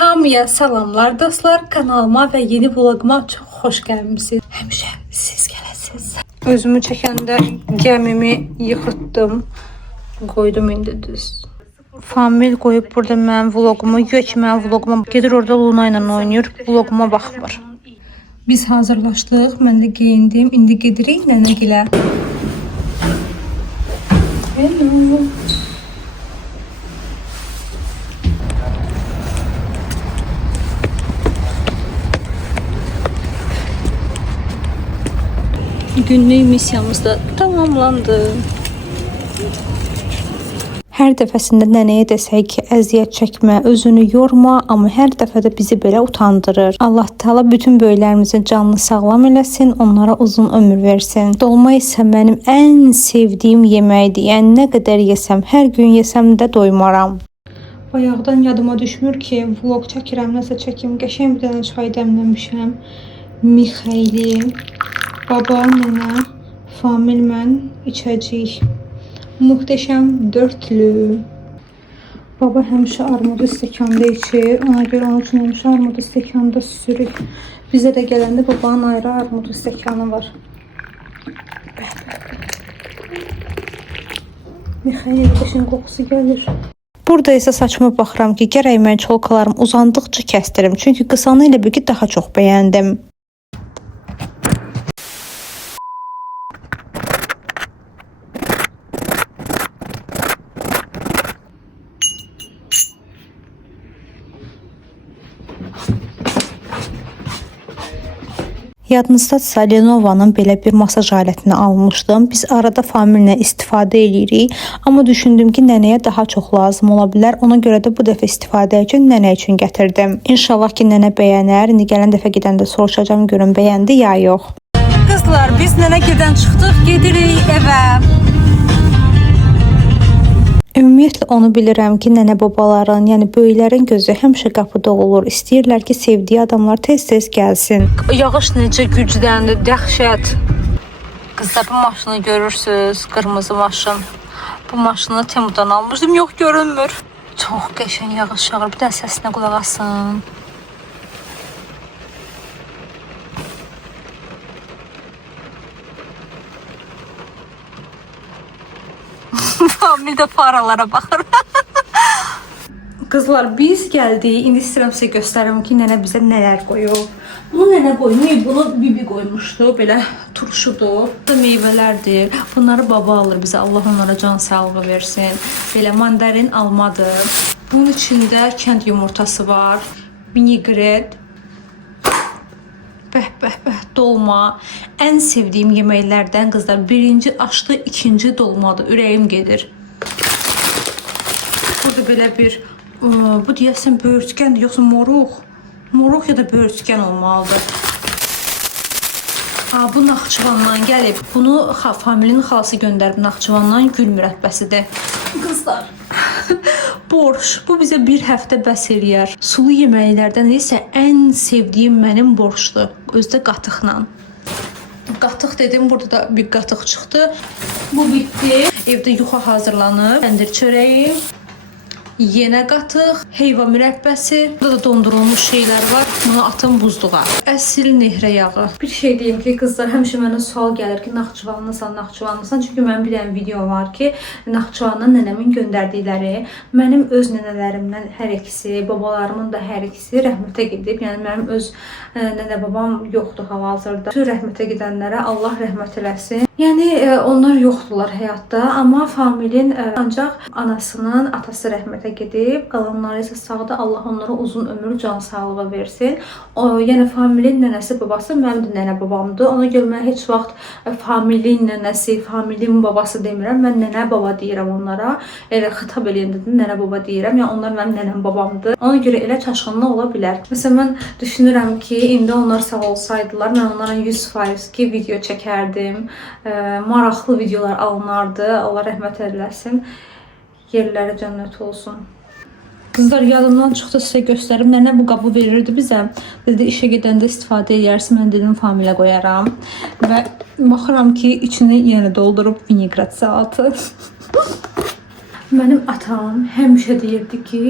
Hamıya salamlar dostlar, kanalıma və yeni vloguma çox xoş gəlmisiniz. Həmişə siz gələsiniz. Özümü çəkəndə gəmimi yıxıtdım, qoydum indi düz. Famil qoyub burada mənim vlogumu, güya ki mənim vloguma gedir orada Luna ilə oynayır, vloguma baxmır. Biz hazırlaşdıq, mən də geyindim, indi gedirik nənəgilə. Hello. Günlük missiyamız da tamamlandı. Hər dəfəsində nənəyə desək ki, əziyyət çəkmə, özünü yorma, amma hər dəfə də bizi belə utandırır. Allah Teala bütün böyüklərimizin canını sağlam eləsin, onlara uzun ömür versin. Dolma isə mənim ən sevdiyim yeməkdir. Yəni nə qədər yesəm, hər gün yesəm də doymaram. Bayaqdan yadıma düşmür ki, vlog çəkirəm, nəsə çəkim. Qəşəng bir dənə çay dəmləmişəm. Mixeyli, baba, nənə, Famil, mən içəcəyik. Muhteşem dörtlü. Baba həmişə armudu stəkanda içir. Ona görə onun üçün həmişə armudu stəkanda sürük. Bizə də gələndə babanın ayrı armudu stəkanı var. Mixayel qəşəng qoxusu gəlir. Burada isə saçıma baxıram ki, gərək mən çolkalarım uzandıqca kəstirim. Çünki qısanı ilə birgə daha çox bəyəndim. Yadınızdadsa Lenovo'nun belə bir masaj alətini almışdım. Biz arada Famillə istifadə edirik. Amma düşündüm ki, nənəyə daha çox lazım ola bilər. Ona görə də bu dəfə istifadə üçün nənə üçün gətirdim. İnşallah ki, nənə bəyənər. İndi gələn dəfə gedəndə soruşacağım görün bəyəndi ya yox. Qızlar, biz nənəgildən çıxdıq, gedirik evə. Ümumiyyətlə onu bilirəm ki, nənə babaların, yəni böyüklərin gözü həmişə qapıda olur. İstəyirlər ki, sevdiyi adamlar tez-tez gəlsin. Yağış necə gücləndir, dəhşət. Qızlar, bu maşını görürsünüz, qırmızı maşın. Bu maşını Temu'dan almışdım, yox görünmür. Çox qəşəng yağış yağır, bir də səsinə qulaq asın. Famil də paralara baxır. Qızlar, biz gəldik. İndi istəyirəm sizə göstərim ki, nənə bizə nələr qoyub. Bunu nənə qoymayıb, bunu Bibi qoymuşdu. Belə turşudur. Bu meyvələrdir. Bunları baba alır bizə. Allah onlara can sağlığı versin. Belə mandarin almadır. Bunun içində kənd yumurtası var. Vinegret. Bəh, dolma. Ən sevdiyim yeməklərdən qızlar. Birinci aşlı, ikinci dolmadır. Ürəyim gedir. Burada belə bir, bu deyəsən böyürtkəndir, yoxsa moruq. Moruq ya da böyürtkən olmalıdır. Bu Naxçıvandan gəlib. Bunu Familin xalası göndərib Naxçıvandan, gül mürəbbəsidir. Qızlar, borş. Bu bizə bir həftə bəs eləyər. Sulu yeməklərdən isə ən sevdiyim mənim borşdur. Özdə qatıqla. Qatıq dedim, burada da bir qatıq çıxdı. Bu bitdi. Evdə yuxa hazırlanıb. Təndir çörəyi, yenə qatıq, heyva mürəbbəsi, burada da dondurulmuş şeylər var. Bunu atın buzluğa. Əsil nehrə yağı. Bir şey deyim ki, qızlar, həmişə mənə sual gəlir ki, Naxçıvanlısan. Çünki mənim bir dənə video var ki, Naxçıvandan nənəmin göndərdikləri, mənim öz nənələrimdən hər ikisi, babalarımın da hər ikisi rəhmətə gedib. Yəni mənim öz nənə babam yoxdur hal-hazırda. Bütün rəhmətə gedənlərə Allah rəhmət eləsin. Yəni onlar yoxdular həyatda, amma Familin ancaq anasının atası rəhmətə gedib, qalanları isə sağda. Allah onlara uzun ömür, can sağlığı versin. Yəni Familin nənəsi, babası mənim də nənə babamdır. Ona görə mən heç vaxt Familin nənəsi, Familin babası demirəm. Mən nənə baba deyirəm onlara. Elə xitab eləyəndə də nənə baba deyirəm. Yəni onlar mənim nənəm babamdır. Ona görə elə çaşqınlıq ola bilər. Məsələn, mən düşünürəm ki, indi onlar sağ olsaydılar, mən onlara 100% ki, video çəkərdim. Maraqlı videolar alınardı. Allah rəhmət eləsin. Yerləri cənnət olsun. Qızlar, yadımdan çıxdı, sizə göstərim. Nənə bu qabı verirdi bizə. Dedi, işə gedəndə istifadə edərsin. Mən dedim, Familə qoyaram. Və baxıram ki, içini yenə doldurub vinegret salatı. Mənim atam həmişə deyirdi ki,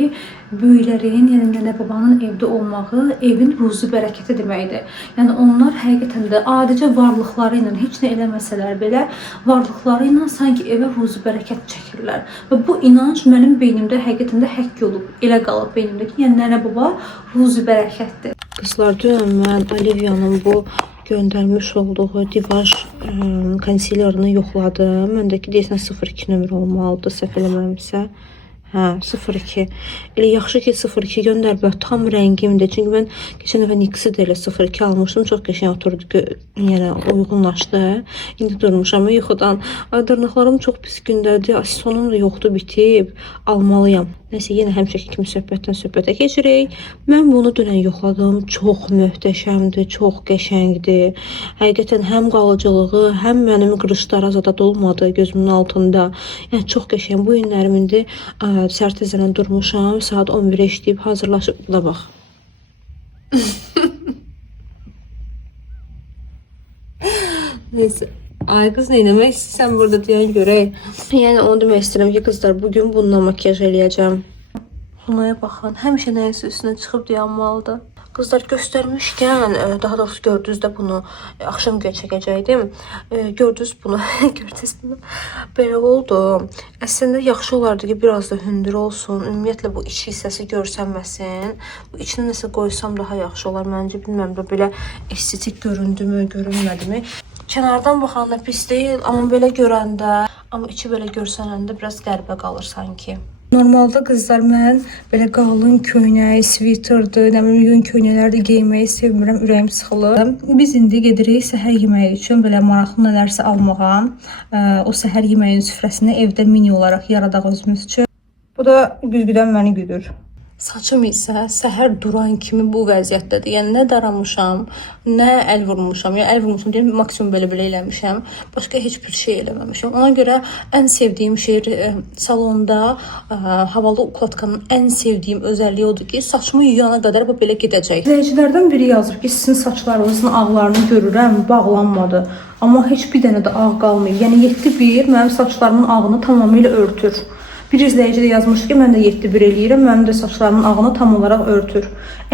böyüklərin, yəni nənə babanın evdə olmağı evin ruzi bərəkəti deməkdir. Yəni onlar həqiqətən də adicə varlıqları ilə heç nə eləməsələr belə varlıqları ilə sanki evə ruzi bərəkət çəkirlər. Və bu inanc mənim beynimdə həqiqətən də həkk olub, elə qalıb beynimdə ki, yəni nənə baba ruzi bərəkətdir. Qızlar, dünən mən Olivia'nın bu göndərmiş olduğu divaj konsilerini yoxladım. Məndəki deyəsən 02 nömrə olmalıdır, səhv eləmirəmsə. Hə, 02. Elə yaxşı ki 02 göndərib, tam rəngimdir. Çünki mən keçən dəfə NYX-i də elə 02 almışdım. Çox qəşəng oturdu, yəni uyğunlaşdı. İndi durmuşam yuxudan. Ay, dırnaqlarım çox pis gündədir. Sonum da yoxdur, bitib. Almalıyam. Nəsə, yenə həmişəki kimi söhbətdən söhbətə keçirik. Mən bunu dünən yoxladım. Çox möhtəşəmdir, çox qəşəngdir. Həqiqətən həm qalıcılığı, həm mənim qırışlara zada dolmadı gözümün altında. Yəni çox qəşəng. Bu günlərim indi səhər tezdən durmuşam. Saat 11-ə işləyib hazırlaşıb. Da bax. Neyse. Ay qız, nə etmək istəyirsən burada deyən görək. Yəni onu demək istəyirəm ki, qızlar, bugün bununla makyaj eləyəcəm. Bunaya baxın, həmişə nəyinsə üstünə çıxıb dayanmalıdır. Qızlar, göstərmişkən, daha doğrusu gördünüz də bunu, axşam gün çəkəcəkdim. Gördünüz bunu, gördünüz bunu. Belə oldu. Əslində yaxşı olardı ki, biraz da hündür olsun. Ümumiyyətlə bu iç hissəsi görsənməsin. Bu içinə nəsə qoysam daha yaxşı olar. Məncə, bilməm də belə estetik göründü mü, görünmədi mi? Kənardan baxanda pis deyil, amma belə görəndə, amma içi belə görsənəndə biraz qəribə qalır sanki. Normalda qızlar, mən belə qalın köynək, sviterdir, nə bilim yun köynəklər də geyməyi sevmirəm, ürəyim sıxılır. Biz indi gedirik səhər yeməyi üçün belə maraqlı nələrsə almağa. O səhər yeməyin süfrəsini evdə mini olaraq yaradaq özümüz üçün. Bu da güzgüdən məni güdür. Saçım isə səhər duran kimi bu vəziyyətdədir. Yəni nə daramışam, nə əl vurmuşam. Yəni əl vurmuşam deyim, maksimum belə eləmişəm. Başqa heç bir şey eləməmişəm. Ona görə ən sevdiyim şey salonda havalı ukladkanın ən sevdiyim özəlliyi odur ki, saçımı yuyana qədər bu belə gedəcək. İzləyicilərdən biri yazıb ki, sizin saçlarınızın ağlarını görürəm, bağlanmadı. Amma heç bir dənə də ağ qalmayıb. Yəni 7-1 mənim saçlarımın ağını tamamilə örtür. Bir izləyici də yazmış ki, mən də 7-1 eləyirəm, mənim də saçlarımın ağını tam olaraq örtür.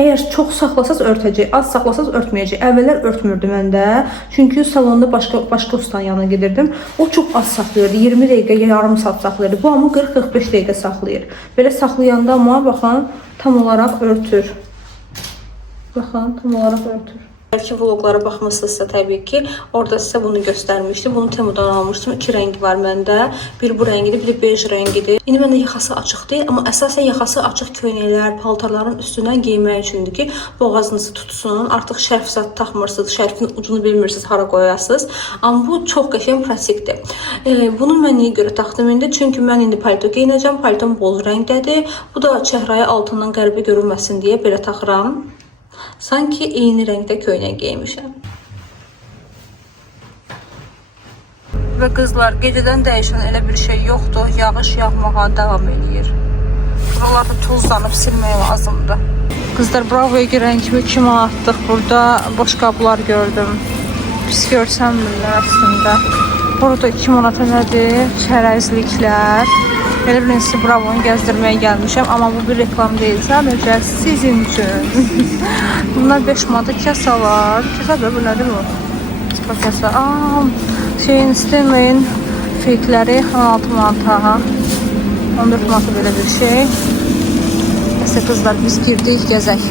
Əgər çox saxlasaz örtəcək, az saxlasaz örtməyəcək. Əvvəllər örtmürdü məndə, çünki salonda başqa ustanın yanına gedirdim. O çox az saxlayırdı, 20 dəqiqə, yarım saat saxlayırdı. Bu amma 40-45 dəqiqə saxlayır. Belə saxlayanda amma baxın, tam olaraq örtür. Baxın, tam olaraq örtür. Bəlkə vloglara baxmışsınızsa təbii ki, orada sizə bunu göstərmişdim. Bunu Temu'dan almışdım. 2 rəngi var məndə. Bir bu rəngidir, bir bej rəngidir. İndi məndə yaxası açıq deyil, amma əsasən yaxası açıq köynəklər, paltarların üstündən geymək üçündür ki, boğazınızı tutsun. Artıq şərf zat taxmırsınız, şərfin ucunu bilmirsiniz hara qoyasınız. Amma bu çox qəşəng pratikdir. Bunu mən niyə görə taxdım indi? Çünki mən indi palto geyinəcəm. Paltom boz rəngdədir. Bu da çəhrayı altından qəribə görünməsin deyə belə taxıram. Sanki eyni rəngdə köynək geymişəm. Və qızlar, gecədən dəyişən elə bir şey yoxdur. Yağış yağmağa davam edir. Buralarda tozlanıb silmək lazımdır. Qızlar, bravoya girən kimi 2 manatlıq burada boş qablar gördüm. Pis görsənmirlər əslində. Burada 2 manata nədir? Çərəzliklər. Elə bilin sizi Bravo'nu gəzdirməyə gəlmişəm, amma bu bir reklam deyil, sadəcə sizin üçün. Bunlar 5 manata kasalar. Kasa da bu nədir bu? Kasa. Stanley'in fake'ləri 16 manata. 14 manata belə bir şey. Nəsə qızlar, biz girdik, gəzək.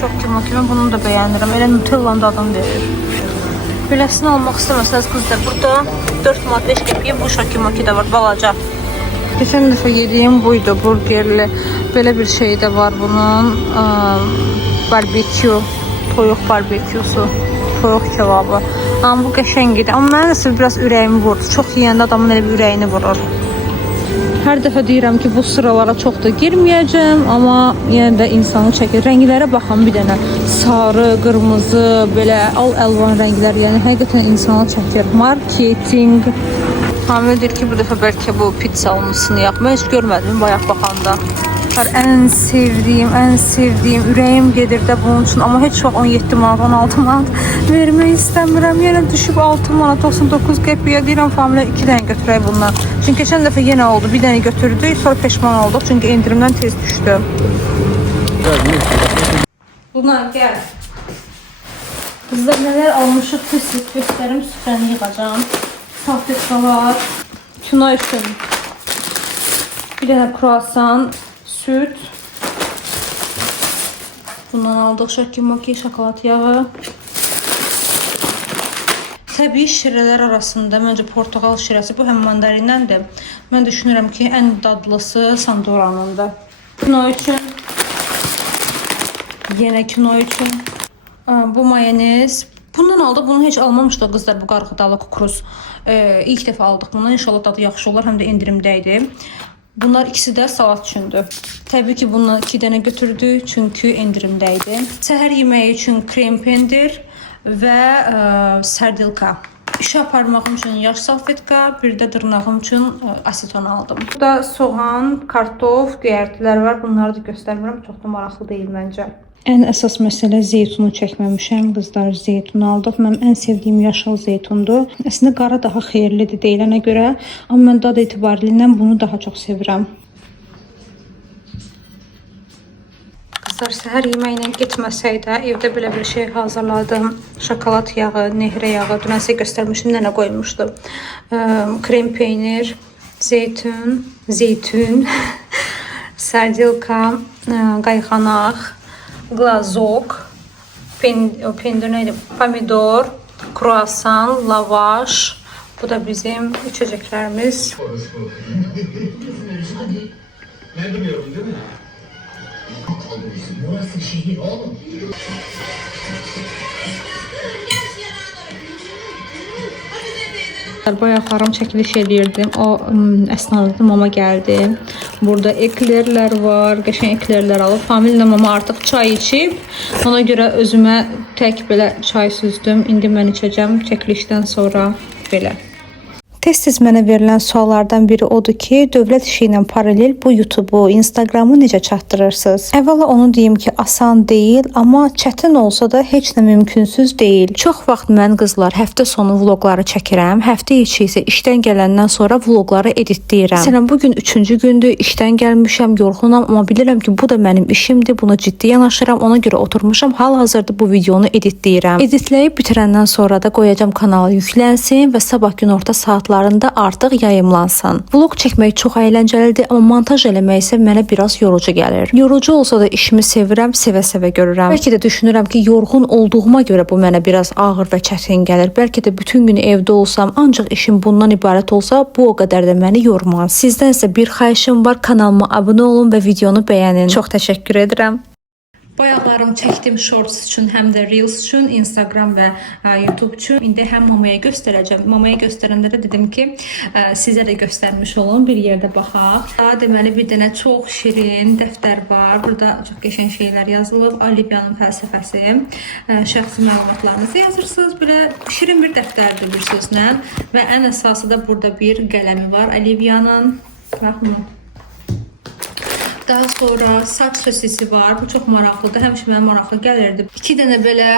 Şok kimi bunu da bəyənirəm. Elə Nutella'nın adını verir. Beləsini almaq istəməsəniz qızlar, burada 4 manat 5 qəpiyə bu şokimoki də var, balaca. Keçən dəfə yediyim buydu, burgerli. Belə bir şey də var bunun. Barbekü, toyuq barbeküsü, toyuq kebabı. Amma bu qəşəng idi. Amma mənə nəsə biraz ürəyimi vurdu. Çox yeyəndə adamın elə bir ürəyini vurur. Hər dəfə deyirəm ki, bu sıralara çox da girməyəcəm, amma yenə də insanı çəkir. Rənglərə baxın bir dənə. Sarı, qırmızı, belə al-əlvan rənglər, yəni həqiqətən insanı çəkir. Marketing. Hamil deyir ki, bu dəfə bəlkə bu pizza olmasını yapma. Heç görmədim bayaq baxanda. Ən sevdiyim, ürəyim gedir də bunun üçün. Amma heç vaxt 17 manat, 16 manat vermək istəmirəm. Yenə düşüb 6 manat 99 qəpiyə deyirəm, familiyə 2 dənə götürək bundan. Çünki keçən dəfə yenə oldu, bir dənə götürdük, sonra peşman olduq. Çünki endirimdən tez düşdü. Bunlar gəl. Kızlar nələr almışıq, tez göstərim, süfrəni yığacağım. Salfetkalar, kino üçün. Bir dənə kruasan, süt. Bundan aldıq şakimaki, şokolad yağı. Təbii şirələr arasında məncə portakal şirəsi, bu həm mandarinəndir. Mən düşünürəm ki, ən dadlısı Sandoranındır. Kino üçün. Yenə kino üçün. Bu mayonez. Bundan aldıq. Bunu heç almamışdıq qızlar, bu qarğıdalı kukuruz. İlk dəfə aldıq bundan. İnşallah dadı yaxşı olar, həm də endirimdəydi. Bunlar ikisi də salat üçündür. Təbii ki, bundan 2 dənə götürdük, çünki endirimdəydi. Səhər yeməyi üçün krem pendir və sardilka. İşə aparmağım üçün yaş salfetka, bir də dırnağım üçün aseton aldım. Burada soğan, kartof, göyərtilər var. Bunları da göstərmirəm, çox da maraqlı deyil məncə. Ən əsas məsələ zeytunu çəkməmişəm. Qızlar, zeytun aldıq. Mənim ən sevdiyim yaşıl zeytundur. Əslində qara daha xeyirlidir deyilənə görə, amma mən dad etibarilə bunu daha çox sevirəm. Qızlar, səhər yeməklə getməsək də evdə belə bir şey hazırladım. Şokolad yağı, nehrə yağı, dünənsə göstərmişdim, nənə qoymuşdu. Krem peynir, zeytun, sardilka, qayğanaq, glazok, pendir neydi? Pomidor, kruasan, lavaş. Bu da bizim içeceklerimiz. Ben bilmiyorum değil mi? Burası şehir oğlum. Bayaqlarım çəkiliş eləyirdim. O əsnada mama gəldi. Burada eklerlər var. Qəşəng eklerlər alıb. Familiyla mama artıq çay içib. Ona görə özümə tək belə çay süzdüm. İndi mən içəcəm çəkilişdən sonra belə. Tez-tez mənə verilən suallardan biri odur ki, dövlət işi ilə paralel bu YouTube-u, Instagramı necə çatdırırsınız? Əvvəla onu deyim ki, asan deyil, amma çətin olsa da heç nə mümkünsüz deyil. Çox vaxt mən qızlar həftə sonu vloqları çəkirəm, həftə içi isə işdən gələndən sonra vloqları editləyirəm. Məsələn, bugün 3-cü gündür, işdən gəlmişəm, yorğunam, amma bilirəm ki, bu da mənim işimdir, buna ciddi yanaşıram, ona görə oturmuşam, hal-hazırda bu videonu editləyirəm. Editləyib bitirəndən sonra da qoyacam kanala yüklənsin və sabah gün orta saatlarında artıq yayımlansın. Vlog çəkmək çox əyləncəlidir, amma montaj eləmək isə mənə biraz yorucu gəlir. Yorucu olsa da işimi sevirəm, sevə-sevə görürəm. Bəlkə də düşünürəm ki, yorğun olduğuma görə bu mənə biraz ağır və çətin gəlir. Bəlkə də bütün gün evdə olsam, ancaq işim bundan ibarət olsa, bu o qədər də məni yormaz. Sizdən isə bir xahişim var, kanalıma abunə olun və videonu bəyənin. Çox təşəkkür edirəm. Bayaqlarım çəkdim shorts üçün, həm də reels üçün, Instagram və YouTube üçün. İndi həm mamaya göstərəcəm. Mamaya göstərəndə də dedim ki, sizə də göstərmiş olun, bir yerdə baxaq. Deməli, bir dənə çox şirin dəftər var. Burada çox qəşəng şeylər yazılıb. Oliviyanın fəlsəfəsi, şəxsi məlumatlarınızı yazırsınız. Belə şirin bir dəftərdir bir sözlə. Və ən əsası da burada bir qələmi var Oliviyanın. Baxın. Daha sonra saç sosisi var. Bu çox maraqlıdır. Həmişə mənə maraqlı gəlirdi. 2 dənə belə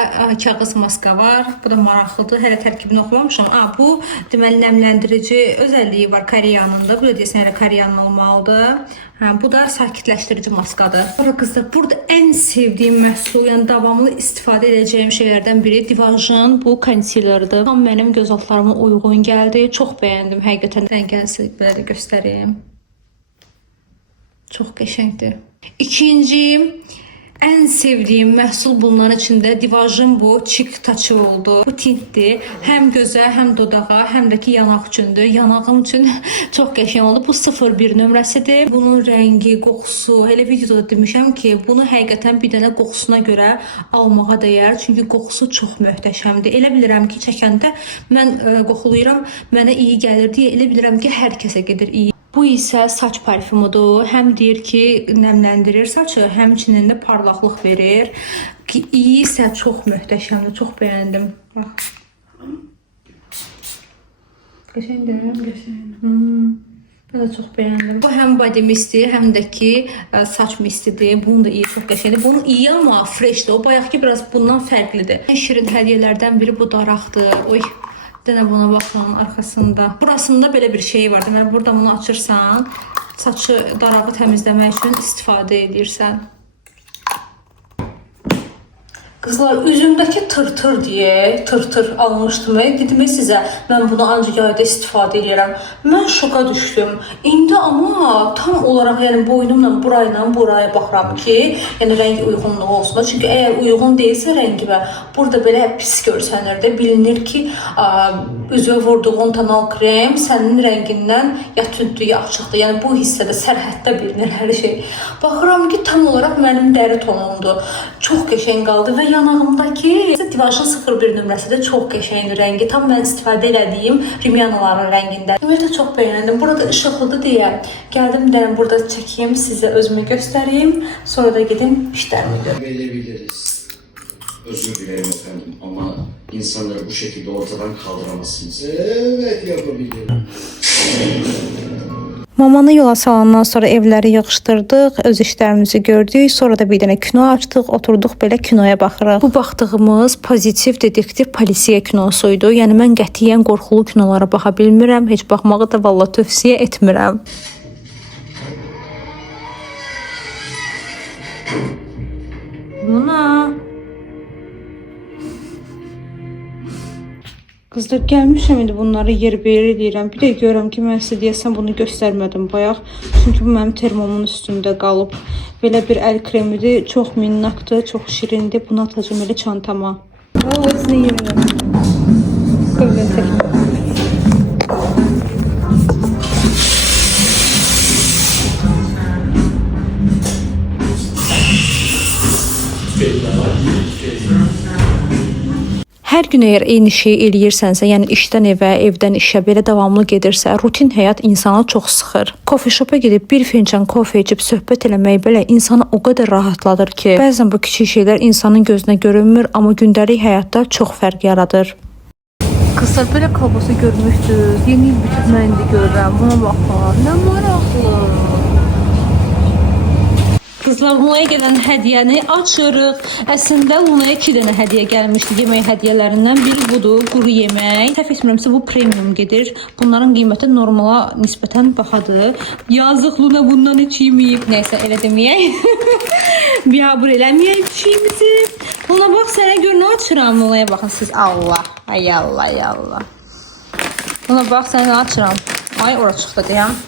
kağız maska var. Bu da maraqlıdır. Hələ tərkibini oxumamışam. Bu deməli nəmləndirici özəlliyi var Koreyanın da. Bu da deyəsən hələ Koreyanın olmalıdır. Bu da sakitləşdirici maskadır. Sonra qızlar, burada ən sevdiyim məhsul, yəni davamlı istifadə edəcəyim şeylərdən biri Divage'ın bu konsilerdir. Tam mənim göz altlarıma uyğun gəldi. Çox bəyəndim həqiqətən. Gəlsin belə də göstəreyim. Çox qəşəngdir. İkinci, ən sevdiyim məhsul bunların içində Divage'ın bu Cheek Touch oldu. Bu tintdir. Həm gözə, həm dodağa, həm də ki yanaq üçündür. Yanağım üçün çox qəşəng oldu. Bu 01 nömrəsidir. Bunun rəngi, qoxusu, elə videoda demişəm ki, bunu həqiqətən bir dənə qoxusuna görə almağa dəyər. Çünki qoxusu çox möhtəşəmdir. Elə bilirəm ki, çəkəndə mən qoxulayıram, mənə iyi gəlir deyə elə bilirəm ki, hər kəsə gedir iyi. Bu isə saç parfumudur. Həm deyir ki, nəmləndirir saçı, həmçinin də parlaqlıq verir. İyi isə çox möhtəşəmdir, çox bəyəndim. Bax. Qəşəngdir, qəşəng. Mən də çox bəyəndim. Bu həm body mistdir, həm də ki saç mistidir. Bunun da iyi, çox qəşəngdir. Bunun iyi amma freshdir. O bayaqki biraz bundan fərqlidir. Ən şirin hədiyyələrdən biri bu daraqdır. Oy, dənə buna baxın arxasında. Burasında belə bir şey var. Deməli, burada bunu açırsan, saçı, darağı təmizləmək üçün istifadə edirsən. Qızlar, üzümdəki tırtır deyə, tırtır almışdım. Dedim sizə, mən bunu ancaq yayda istifadə edirəm. Mən şoka düşdüm. İndi amma tam olaraq, yəni boynumla buraya baxıram ki, yəni rəng uyğunluğu olsun. Çünki əgər uyğun deyilsə rəngimə, burada belə pis görsənir də, bilinir ki, üzvə vurduğun tonal krem sənin rəngindən ya tündür, ya açıqdır. Yəni bu hissədə, sərhəddə bilinir hər şey. Baxıram ki, tam olaraq mənim dəri tonumdur. Çox qəşəng qaldı və yanağımdakı Divaşın 01 nömrəsi də çox qəşəngdir rəngi. Tam mən istifadə elədiyim Rimyanaların rəngində. Ümumiyyətlə çox bəyəndim. Burada işıqlıdır deyə gəldim, dərin burada çəkeyim, sizə özümü göstəreyim. Sonra da gedin işlərimi görüm. Verebiliriz. Özür dilerim efendim ama insanları bu şekilde ortadan kaldıramazsınız. Evet, yapabilirim. Mamanı yola salandan sonra evləri yığışdırdıq, öz işlərimizi gördük, sonra da bir dənə kino açdıq, oturduq belə kinoya baxırıq. Bu baxdığımız pozitiv dedektiv polisiya kinosuydu. Yəni mən qətiyyən qorxulu kinolara baxa bilmirəm, heç baxmağı da valla tövsiyə etmirəm. Luna. Qızlar, gəlmişəm indi bunları yer-bəyər edirəm. Bir də görürəm ki, mən sizə deyəsən bunu göstərmədim bayaq. Çünki bu mənim termomun üstündə qalıb. Belə bir əl kremidir, çox minnaqdır, çox şirindir. Bunu atacağım elə çantama. Vallahi yemirəm. Qıvırın çəkim. Hər gün əgər eyni şey eləyirsənsə, yəni işdən evə, evdən işə belə davamlı gedirsə, rutin həyat insanı çox sıxır. Coffee shop'a gedib bir fincan kofe içib söhbət eləmək belə insanı o qədər rahatladır ki, bəzən bu kiçik şeylər insanın gözünə görünmür, amma gündəlik həyatda çox fərq yaradır. Qızlar, belə kolbasa görmüşdünüz. Yeni il bitib mən indi görürəm. Buna baxın. Nə maraqlı. Qızlar, Luna'ya gələn hədiyyəni açırıq. Əslində Luna'ya 2 dənə hədiyyə gəlmişdi. Yemək hədiyyələrindən biri budur, quru yemək. Səhv etmirəmsə bu premium gedir. Bunların qiyməti normala nisbətən bahadır. Yazıq Luna bundan heç yeməyib. Nəysə, elə deməyək. Biabır eləməyək şeyimizi. Luna bax, sənə gör nə açıram. Luna'ya baxın siz. Allah. Ay Allah, ay Allah. Luna bax, sənə nə açıram. Ay, ora çıxdı deyəm.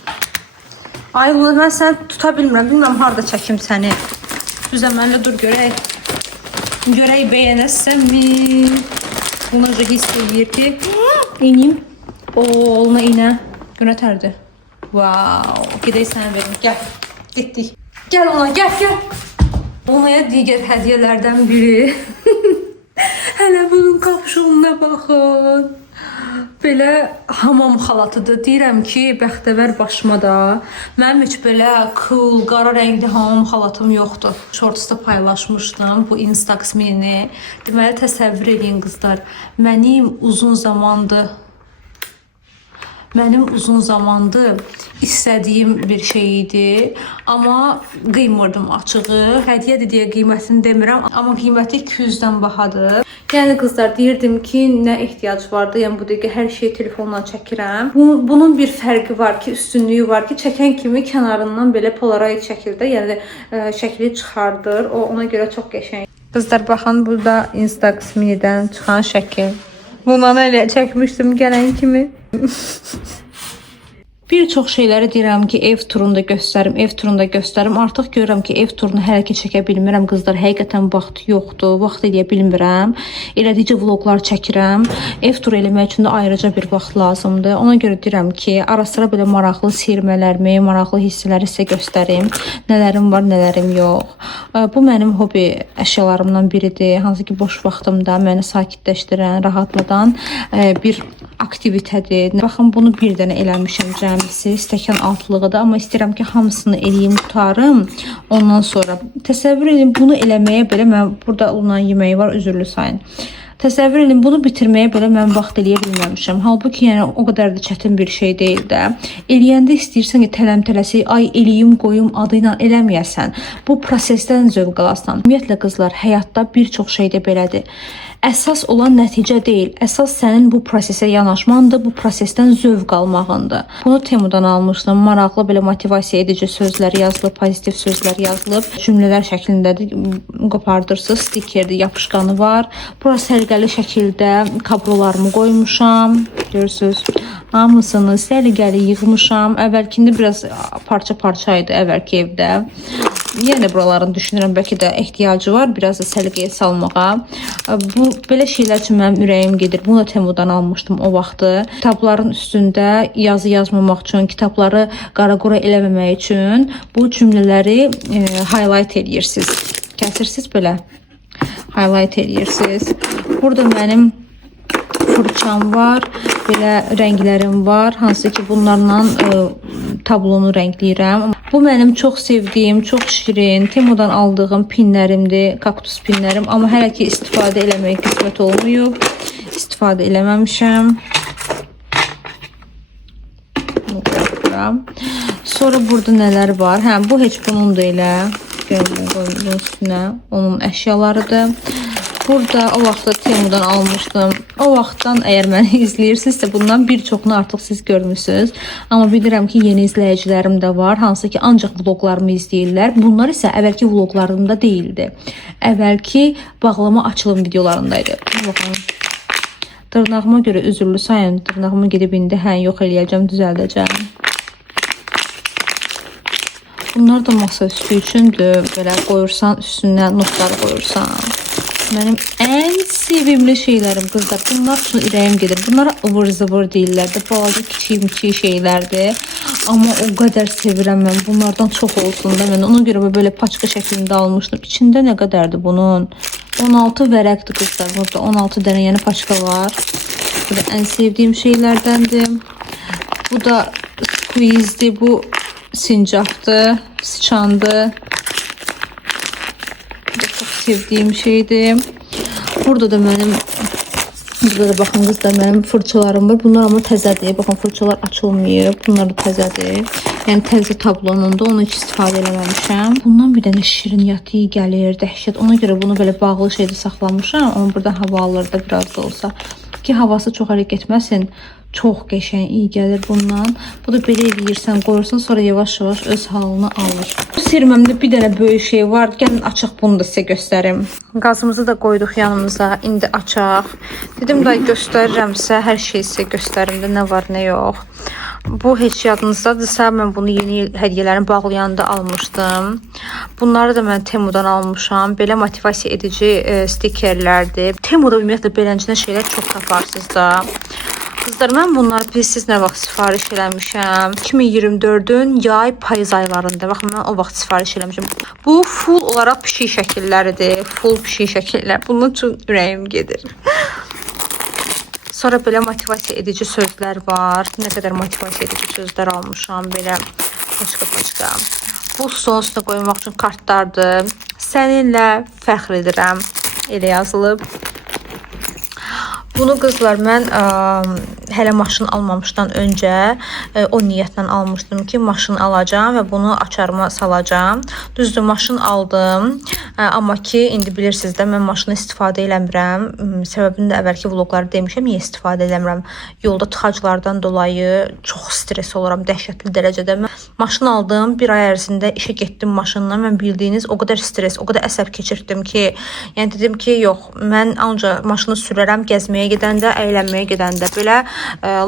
Ay Luna, mən səni tuta bilmirəm. Bilmirəm harada çəkim səni. Düzə mənlə dur görək. Görək bəyənəsənmi? Luna hiss edir ki, iynəyim. Luna iynə. Günə tərdir. Wow. Gedək sənə verim. Gəl. Getdik. Gəl Luna, gəl, gəl. Luna'ya digər hədiyyələrdən biri. Hələ bunun qapşonuna baxın. Belə hamam xalatıdır. Deyirəm ki, bəxtəvər başıma da. Mənim heç belə cool, qara rəngli hamam xalatım yoxdur. Shortsda paylaşmışdım bu Instax mini. Deməli, təsəvvür edin qızlar. Mənim uzun zamandır istədiyim bir şey idi. Amma qıymırdım açığı. Hədiyyə deyə qiymətini demirəm. Amma qiyməti 200-dən bahadır. Yəni qızlar, deyirdim ki, nə ehtiyac vardı. Yəni bu dəqiqə hər şeyi telefonla çəkirəm. Bunun bir fərqi var ki, üstünlüyü var ki, çəkən kimi kənarından belə polaroid şəkildə, yəni şəkli çıxardır. Ona görə çox qəşəng. Qızlar, baxın, burada Instax minidən çıxan şəkil. Bunları elə çəkmişdim gələn kimi. Bir çox şeyləri deyirəm ki, ev turunda göstərim. Artıq görürəm ki, ev turunu hələ ki çəkə bilmirəm qızlar. Həqiqətən vaxt yoxdur, vaxt eləyə bilmirəm. Elədikcə vloqlar çəkirəm. Ev turu eləmək üçün də ayrıca bir vaxt lazımdır. Ona görə deyirəm ki, ara sıra belə maraqlı sirmələrimi, maraqlı hissələri sizə göstərim. Nələrim var, nələrim yox. Bu mənim hobi əşyalarımdan biridir. Hansı ki, boş vaxtımda məni sakitləşdirən, rahatladan bir aktivitədir. Baxın, bunu bir dənə eləmişəm cəmisi, stəkan altlığıdır. Amma istəyirəm ki, hamısını eləyim, tutarım. Ondan sonra təsəvvür edin, bunu eləməyə belə mən burada Luna'nın yeməyi var, üzürlü sayın. Təsəvvür edin, bunu bitirməyə belə mən vaxt eləyə bilməmişəm. Halbuki yəni o qədər də çətin bir şey deyil də. Eləyəndə istəyirsən ki, tələm-tələsik ay eləyim, qoyum adı ilə eləməyəsən. Bu prosesdən zövq alasan. Ümumiyyətlə qızlar, həyatda bir çox şeydə belədir. Əsas olan nəticə deyil, əsas sənin bu prosesə yanaşmandır, bu prosesdən zövq almağındır. Bunu Temudan almışdım. Maraqlı belə motivasiya edici sözlər yazılıb, pozitiv sözlər yazılıb. Cümlələr şəklindədir, qopardırsınız, stikerdir, yapışqanı var. Bura səliqəli şəkildə kablolarımı qoymuşam. Görürsünüz, hamısını səliqəli yığmışam. Əvvəlkində biraz parça-parça idi əvvəlki evdə. Yenə buraların düşünürəm, bəlkə də ehtiyacı var biraz da səliqəyə salmağa. Bu belə şeylər üçün mənim ürəyim gedir. Bunu da Temudan almışdım o vaxtı. Kitabların üstündə yazı yazmamaq üçün, kitabları qara-qora eləməmək üçün bu cümlələri highlight edirsiniz. Kəsirsiniz belə. Highlight edirsiniz. Burada mənim fırçam var, belə rənglərim var, hansı ki bunlarla tablonu rəngləyirəm. Bu mənim çox sevdiyim, çox şirin, Temudan aldığım pinlərimdir, kaktus pinlərim. Amma hələ ki istifadə eləməyə qismət olmayıb. İstifadə eləməmişəm. Sonra burada nələr var? Hə, bu heç bunundur elə. Bunun üstünə onun əşyalarıdır. Burada o vaxtda Temudan almışdım. O vaxtdan əgər məni izləyirsinizsə bundan bir çoxunu artıq siz görmüsünüz. Amma bilirəm ki yeni izləyicilərim də var, hansı ki ancaq vloglarımı izləyirlər. Bunlar isə əvvəlki vloglarımda deyildi. Əvvəlki bağlama açılım videolarındaydı. Baxın. Dırnağıma görə üzürlü sayın. Dırnağımı gedib indi yox eləyəcəm, düzəldəcəm. Bunlar da masa üstü üçündür. Belə qoyursan, üstünə notlar qoyursan. Mənim ən sevimli şeylərim qızlar. Bunlar üçün ürəyim gedir. Bunlara ıvır-zıvır deyirlər də. Balaca kiçik şeylərdir. Amma o qədər sevirəm mən. Bunlardan çox olsun da mən. Ona görə belə paçka şəklində almışdım. İçində nə qədərdir bunun? 16 vərəqdir qızlar. Burada 16 dənə yeni paçka var. Bu da ən sevdiyim şeylərdəndir. Bu da squeeze'dir. Bu sincapdır. Sıçandır. Sevdiyim şeydir. Burada da mənim baxın qızlar, mənim fırçalarım var. Bunlar amma təzədir. Baxın fırçalar açılmayıb. Bunlar da təzədir. Yəni təzə tablonunda onu heç istifadə eləməmişəm. Bundan bir dənə şirin yatı gəlir, dəhşət. Ona görə bunu belə bağlı şeydə saxlamışam. Amma burada hava alır da biraz da olsa. Ki havası çox ələ getməsin. Çox qəşəng, iyi gəlir bundan. Bu da belə eləyirsən, qoyursan, sonra yavaş-yavaş öz halını alır. Bu sirməmdə bir dənə böyük şey var. Gəlin açıq bunu da sizə göstərim. Qazımızı da qoyduq yanımıza. İndi açaq. Dedim da göstərirəmsə hər şey sizə göstərim də nə var, nə yox. Bu heç yadınızdadırsa mən bunu yeni hədiyyələrin bağlayanda almışdım. Bunları da mən Temudan almışam. Belə motivasiya edici stikerlərdir. Temuda ümumiyyətlə beləncə şeylər çox taparsınız da. Qızlar, mən bunları bilsiz nə vaxt sifariş eləmişəm? 2024-ün yay payız aylarında. Baxın, mən o vaxt sifariş eləmişəm. Bu full olaraq pişik şəkilləridir. Full pişik şəkillər. Bunun üçün ürəyim gedir. Sonra belə motivasiya edici sözlər var. Nə qədər motivasiya edici sözlər almışam. Belə paçka. Bu stolun üstünə qoymaq üçün kartlardır. Səninlə fəxr edirəm. Elə yazılıb. Bunu qızlar mən hələ maşın almamışdan öncə o niyyətlə almışdım ki, maşın alacağım və bunu açarıma salacağım. Düzdür, maşın aldım. Amma ki, indi bilirsiniz də mən maşını istifadə eləmirəm. Səbəbini də əvvəlki vloglarda demişəm, niyə istifadə eləmirəm. Yolda tıxaclardan dolayı çox stres oluram, dəhşətli dərəcədə. Mən maşın aldım, bir ay ərzində işə getdim maşınla. Mən bildiyiniz o qədər stres, o qədər əsəb keçirdim ki, yəni dedim ki, yox, mən ancaq maşını sürərəm gəzməyə gedəndə, əylənməyə gedəndə. Belə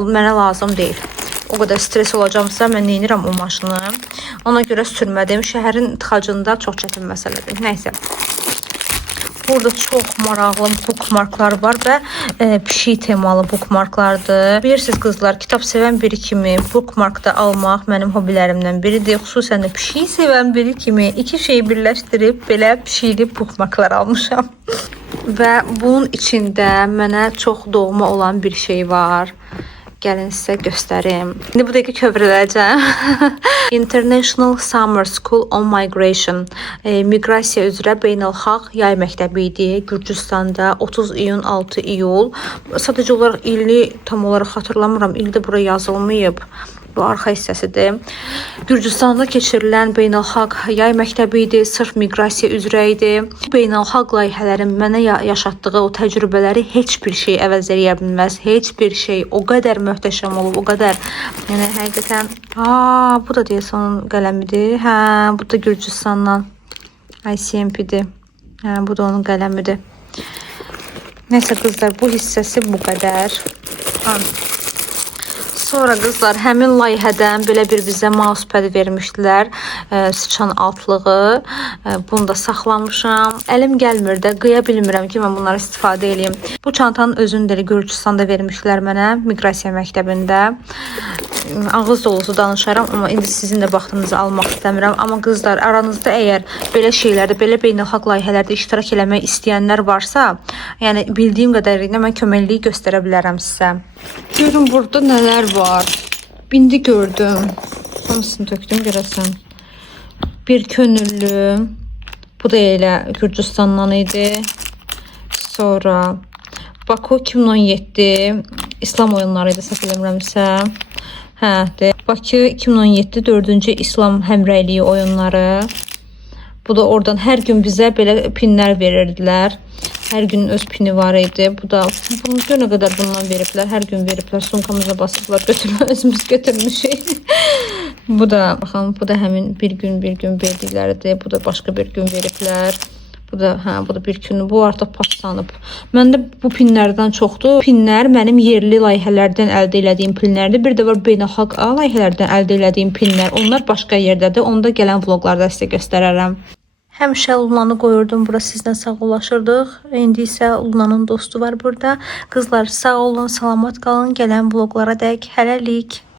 mənə lazım deyil. O qədər stres olacağımsa mən neynirəm o maşını. Ona görə sürmədim. Şəhərin tıxacında çox çətin məsələdir. Nəysə. Burada çox maraqlı bookmarklar var və pişik temalı bookmarklardır. Bilirsiniz qızlar, kitab sevən biri kimi bookmark da almaq mənim hobilərimdən biridir. Xüsusən də pişik sevən biri kimi iki şeyi birləşdirib belə pişikli bookmarklar almışam. Və bunun içində mənə çox doğma olan bir şey var. Gəlin sizə göstərim. İndi bu dəqiqə kövrələcəm. International Summer School on Migration. Miqrasiya üzrə beynəlxalq yay məktəbi idi. Gürcüstanda 30 iyun 6 iyul. Sadəcə olaraq ilini tam olaraq xatırlamıram. İldə bura yazılmayıb. Bu arxa hissəsidir. Gürcüstanda keçirilən beynəlxalq yay məktəbi idi, sırf miqrasiya üzrə idi. Beynəlxalq layihələrin mənə yaşatdığı o təcrübələri heç bir şey əvəz edə bilməz. Heç bir şey o qədər möhtəşəm olub, o qədər. Yəni həqiqətən, bu da deyəsən onun qələmidir. Hə, bu da Gürcüstandan ICMP-dir. Hə, bu da onun qələmidir. Nəysə qızlar, bu hissəsi bu qədər. Sonra qızlar həmin layihədən belə bir bizə mousepad vermişdilər. Sıçan altlığı. Bunu da saxlamışam. Əlim gəlmir də, qıya bilmirəm ki, mən bunları istifadə edeyim. Bu çantanın özünü də Gürcüstanda vermişdilər mənə, miqrasiya məktəbində. Ağız dolusu danışaram, amma indi sizin də vaxtınızı almaq istəmirəm. Amma qızlar, aranızda əgər belə şeylərdə, belə beynəlxalq layihələrdə iştirak eləmək istəyənlər varsa, yəni bildiyim qədərilə mən köməkliyi göstərə bilərəm sizə. Görün burada nələr var. İndi gördüm. Hamısını tökdüm görəsən. Bir könüllü. Bu da elə Gürcüstandan idi. Sonra Baku 2017 İslam oyunları idi, səhv eləmirəmsə. Hə, Bakı 2017 4-cü İslam həmrəyliyi oyunları. Bu da oradan hər gün bizə belə pinlər verirdilər. Hər gün öz pini var idi. Bu da bunu nə qədər bundan veriblər. Hər gün veriblər. Sumkamıza basıblar, götürmə özümüz götürmüşük. Bu da baxın, bu da həmin bir gün verdikləridir. Bu da başqa bir gün veriblər. Bu da bir gün. Bu artıq paslanıb. Məndə bu pinlərdən çoxdur. Pinlər mənim yerli layihələrdən əldə etdiyim pinlərdir. Bir də var beynəlxalq layihələrdən əldə etdiyim pinlər. Onlar başqa yerdədir. Onda gələn vloqlarda sizə göstərərəm. Həmişə Lunanı qoyurdum bura, sizlə sağollaşırdıq. İndi isə Lunanın dostu var burada. Qızlar sağ olun, salamat qalın. Gələn vloqlara dək hələlik.